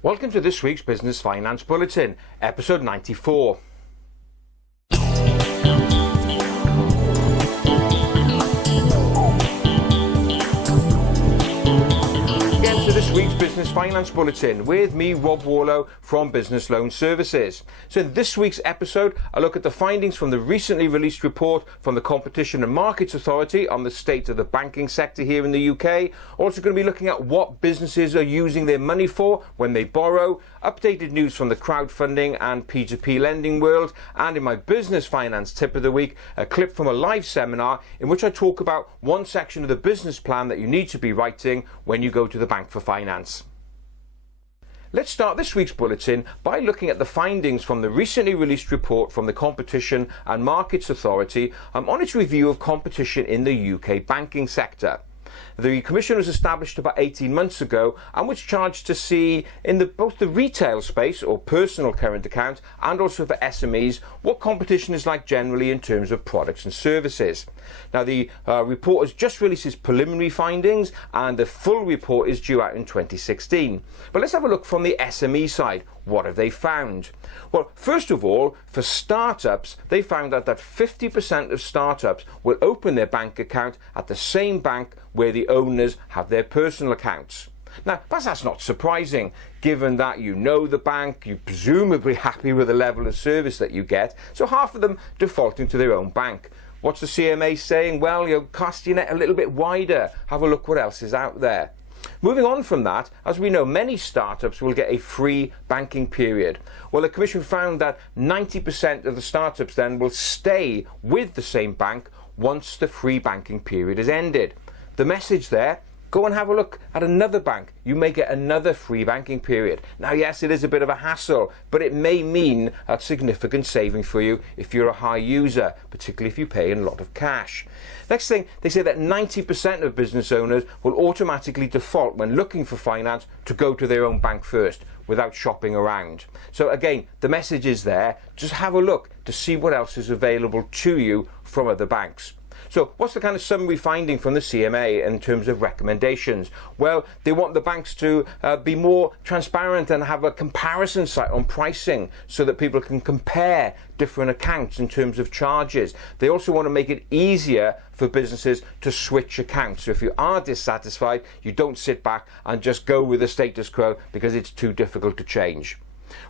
Welcome to this week's Business Finance Bulletin, episode 94. This week's Business Finance Bulletin with me, Rob Warlow from Business Loan Services. So in this week's episode, I look at the findings from the recently released report from the Competition and Markets Authority on the state of the banking sector here in the UK. Also going to be looking at what businesses are using their money for when they borrow, updated news from the crowdfunding and P2P lending world, and in my business finance tip of the week, a clip from a live seminar in which I talk about one section of the business plan that you need to be writing when you go to the bank for finance. Let's start this week's bulletin by looking at the findings from the recently released report from the Competition and Markets Authority on its review of competition in the UK banking sector. The Commission was established about 18 months ago and was charged to see in both the retail space or personal current account and also for SMEs what competition is like generally in terms of products and services. Now the report has just released its preliminary findings and the full report is due out in 2016. But let's have a look from the SME side. What have they found? Well, first of all, for startups, they found out that 50% of startups will open their bank account at the same bank where the owners have their personal accounts. Now, that's not surprising, given that you know the bank, you're presumably happy with the level of service that you get, so half of them defaulting to their own bank. What's the CMA saying? Well, cast your net a little bit wider, have a look what else is out there. Moving on from that, as we know, many startups will get a free banking period. Well, the Commission found that 90% of the startups then will stay with the same bank once the free banking period is ended. The message there, go and have a look at another bank. You may get another free banking period. Now, yes, it is a bit of a hassle, but it may mean a significant saving for you if you're a high user, particularly if you pay in a lot of cash. Next thing, they say that 90% of business owners will automatically default when looking for finance to go to their own bank first without shopping around. So again, the message is there. Just have a look to see what else is available to you from other banks. So what's the kind of summary finding from the CMA in terms of recommendations? Well, they want the banks to be more transparent and have a comparison site on pricing so that people can compare different accounts in terms of charges. They also want to make it easier for businesses to switch accounts. So if you are dissatisfied, you don't sit back and just go with the status quo because it's too difficult to change.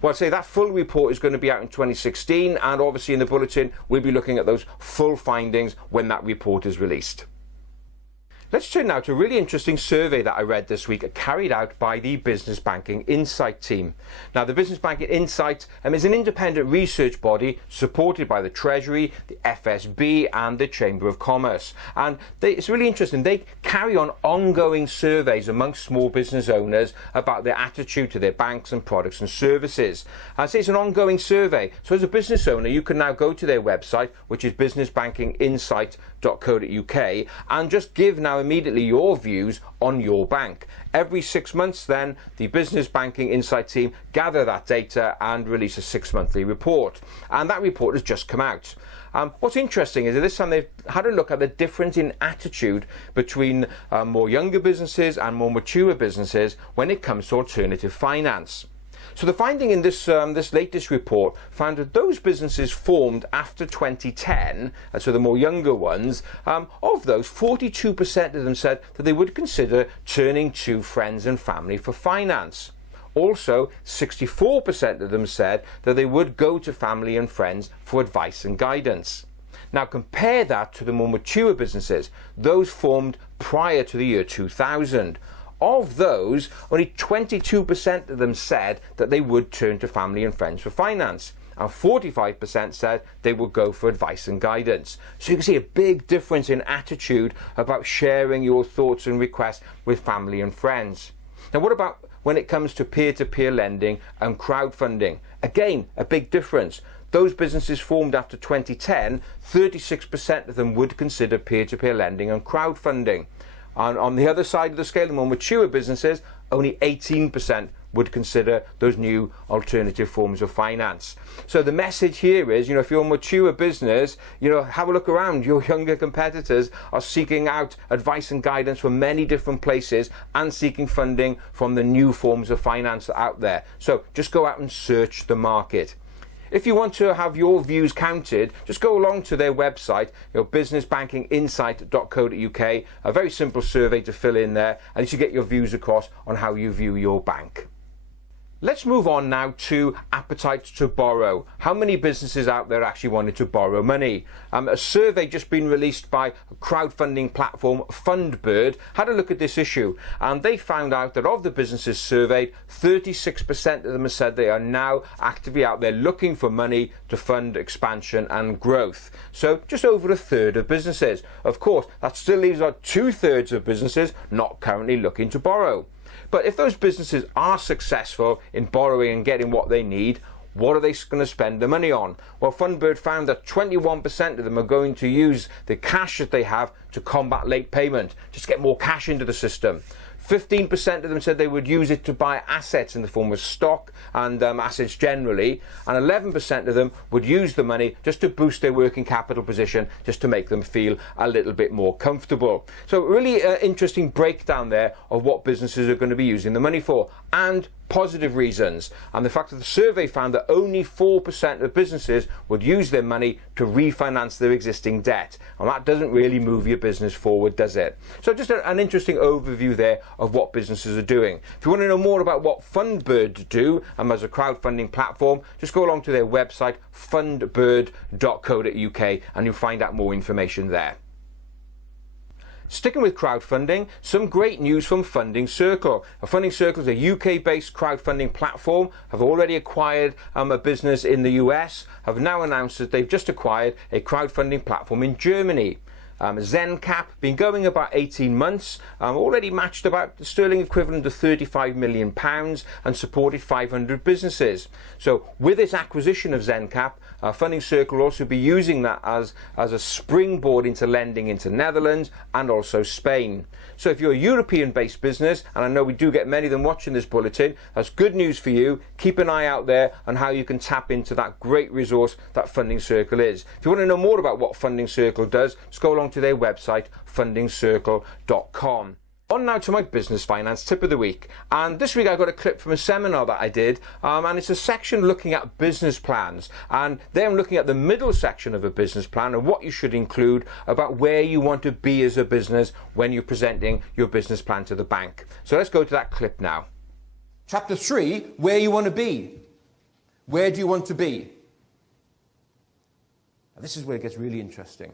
Well, I'd say that full report is going to be out in 2016, and obviously in the bulletin we'll be looking at those full findings when that report is released. Let's turn now to a really interesting survey that I read this week carried out by the Business Banking Insight team. Now, the Business Banking Insight is an independent research body supported by the Treasury, the FSB and the Chamber of Commerce. And it's really interesting. They carry on ongoing surveys amongst small business owners about their attitude to their banks and products and services. And so it's an ongoing survey. So as a business owner, you can now go to their website, which is businessbankinginsight.co.uk, and just give now immediately your views on your bank. Every 6 months then, the Business Banking Insight team gather that data and release a 6-monthly report. And that report has just come out. What's interesting is that this time they've had a look at the difference in attitude between more younger businesses and more mature businesses when it comes to alternative finance. So the finding in this latest report found that those businesses formed after 2010, so the more younger ones, of those, 42% of them said that they would consider turning to friends and family for finance. Also, 64% of them said that they would go to family and friends for advice and guidance. Now compare that to the more mature businesses, those formed prior to the year 2000. Of those, only 22% of them said that they would turn to family and friends for finance, and 45% said they would go for advice and guidance. So you can see a big difference in attitude about sharing your thoughts and requests with family and friends. Now, what about when it comes to peer-to-peer lending and crowdfunding? Again, a big difference. Those businesses formed after 2010, 36% of them would consider peer-to-peer lending and crowdfunding. And on the other side of the scale, the more mature businesses, only 18% would consider those new alternative forms of finance. So the message here is, if you're a mature business, have a look around. Your younger competitors are seeking out advice and guidance from many different places and seeking funding from the new forms of finance out there. So just go out and search the market. If you want to have your views counted, just go along to their website, businessbankinginsight.co.uk, a very simple survey to fill in there, and you should get your views across on how you view your bank. Let's move on now to appetite to borrow. How many businesses out there actually wanted to borrow money? A survey just been released by crowdfunding platform FundBird had a look at this issue, and they found out that of the businesses surveyed, 36% of them have said they are now actively out there looking for money to fund expansion and growth. So just over a third of businesses. Of course, that still leaves out 2/3 of businesses not currently looking to borrow. But if those businesses are successful in borrowing and getting what they need, what are they going to spend the money on? Well, FundBird found that 21% of them are going to use the cash that they have to combat late payment, just get more cash into the system. 15% of them said they would use it to buy assets in the form of stock and assets generally, and 11% of them would use the money just to boost their working capital position, just to make them feel a little bit more comfortable. So really interesting breakdown there of what businesses are going to be using the money for, and positive reasons. And the fact that the survey found that only 4% of businesses would use their money to refinance their existing debt. And that doesn't really move your business forward, does it? So just an interesting overview there of what businesses are doing. If you want to know more about what FundBird do as a crowdfunding platform, just go along to their website, fundbird.co.uk, and you'll find out more information there. Sticking with crowdfunding, some great news from Funding Circle. Funding Circle is a UK-based crowdfunding platform, have already acquired a business in the US, have now announced that they've just acquired a crowdfunding platform in Germany. ZenCap, been going about 18 months, already matched about the sterling equivalent of £35 million and supported 500 businesses. So with this acquisition of ZenCap, Funding Circle will also be using that as a springboard into lending into Netherlands and also Spain. So if you're a European-based business, and I know we do get many of them watching this bulletin, that's good news for you. Keep an eye out there on how you can tap into that great resource that Funding Circle is. If you want to know more about what Funding Circle does, just go along to their website, fundingcircle.com. On now to my business finance tip of the week, and this week I got a clip from a seminar that I did, and it's a section looking at business plans, and there I'm looking at the middle section of a business plan and what you should include about where you want to be as a business when you're presenting your business plan to the bank. So let's go to that clip now. Chapter 3, where you want to be. Where do you want to be? Now, this is where it gets really interesting,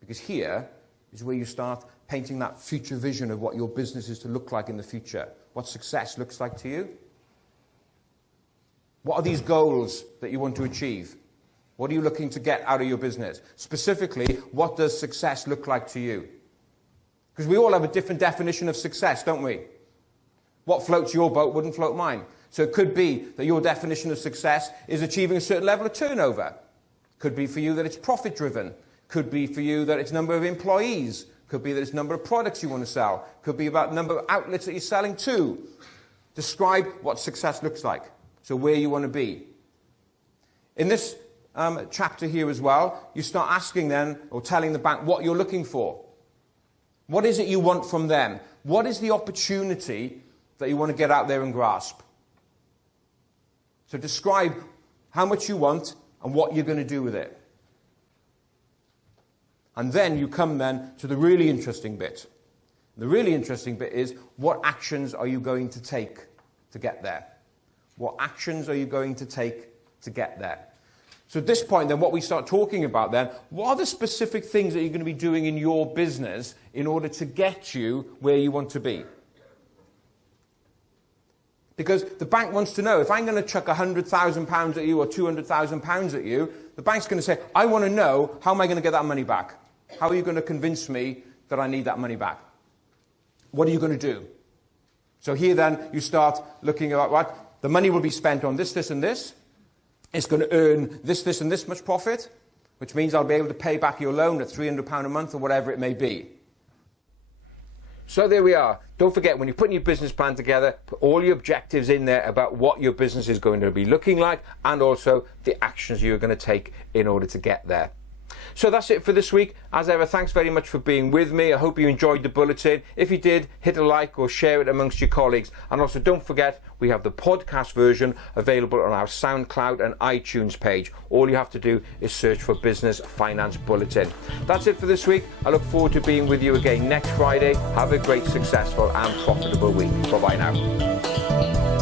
because here is where you start painting that future vision of what your business is to look like in the future, what success looks like to you. What are these goals that you want to achieve? What are you looking to get out of your business? Specifically, what does success look like to you? Because we all have a different definition of success, don't we? What floats your boat wouldn't float mine. So it could be that your definition of success is achieving a certain level of turnover. Could be for you that it's profit driven. Could be for you that it's number of employees. Could be that it's number of products you want to sell. Could be about number of outlets that you're selling to. Describe what success looks like. So where you want to be. In this chapter here as well, you start asking them or telling the bank what you're looking for. What is it you want from them? What is the opportunity that you want to get out there and grasp? So describe how much you want and what you're going to do with it. And then you come then to the really interesting bit. The really interesting bit is, what actions are you going to take to get there? What actions are you going to take to get there? So at this point then, what we start talking about then, what are the specific things that you're going to be doing in your business in order to get you where you want to be? Because the bank wants to know, if I'm going to chuck £100,000 at you or £200,000 at you, the bank's going to say, I want to know, how am I going to get that money back? How are you going to convince me that I need that money back? What are you going to do? So here then you start looking at what the money will be spent on this, this and this. It's going to earn this, this and this much profit, which means I'll be able to pay back your loan at £300 a month or whatever it may be. So there we are. Don't forget, when you're putting your business plan together, put all your objectives in there about what your business is going to be looking like and also the actions you're going to take in order to get there. So that's it for this week. As ever, thanks very much for being with me. I hope you enjoyed the bulletin. If you did, hit a like or share it amongst your colleagues. And also don't forget, we have the podcast version available on our SoundCloud and iTunes page. All you have to do is search for Business Finance Bulletin. That's it for this week. I look forward to being with you again next Friday. Have a great, successful and profitable week. Bye-bye now.